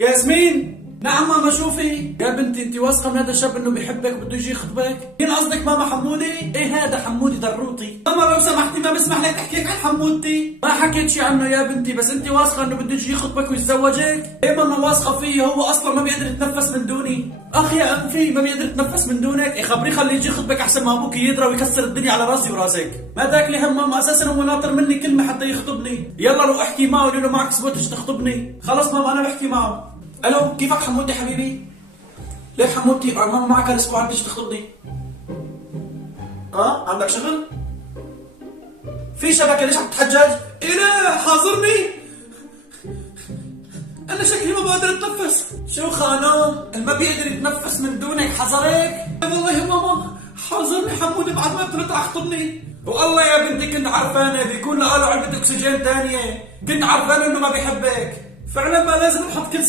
ياسمين. نعم ماما شوفي. يا بنتي انت واثقه من هذا الشاب انه بيحبك بده يجي يخطبك؟ مين قصدك ماما؟ حمودي؟ ايه هذا حمودي دروطي. ماما لو سمحتي ما بسمح لك احكيك عن حمودتي. ما حكيت شي عنه يا بنتي، بس انت واثقه انه بده يجي يخطبك ويتزوجك؟ ايه ماما واثقه فيه، هو اصلا ما بيقدر يتنفس من دوني. اخ يا انفي ما بيقدر يتنفس من دونك. ايه خبريه خليه يجي يخطبك احسن ما ابوك يضرب ويكسر الدنيا على راسي وراسك. ما داك لي هم ماما، اساسا هو ناطر مني كلمه حتى يخطبني. يلا روح احكي معه وقولي له معك سبوتش تخطبني. خلص ماما انا بحكي معه. الو كيفك حمودي حبيبي؟ ليك حمودتي ماما معك الاسبوع بدك تخطبني. عندك شغل؟ في شبكه ليش عم تتحجج؟ ايه لا حاضرني. انا شكلي ما بقدر اتنفس. شو خانم؟ ما بيقدر يتنفس من دونك حذرك؟ والله يا ماما حاضرني حمودي بعد ما طلعت اخطبني. والله يا بنتي كنت عرفانه بيكون له علبه اكسجين ثانيه، كنت عرفانه انه ما بيحبك. فعلا ما لازم نحط كل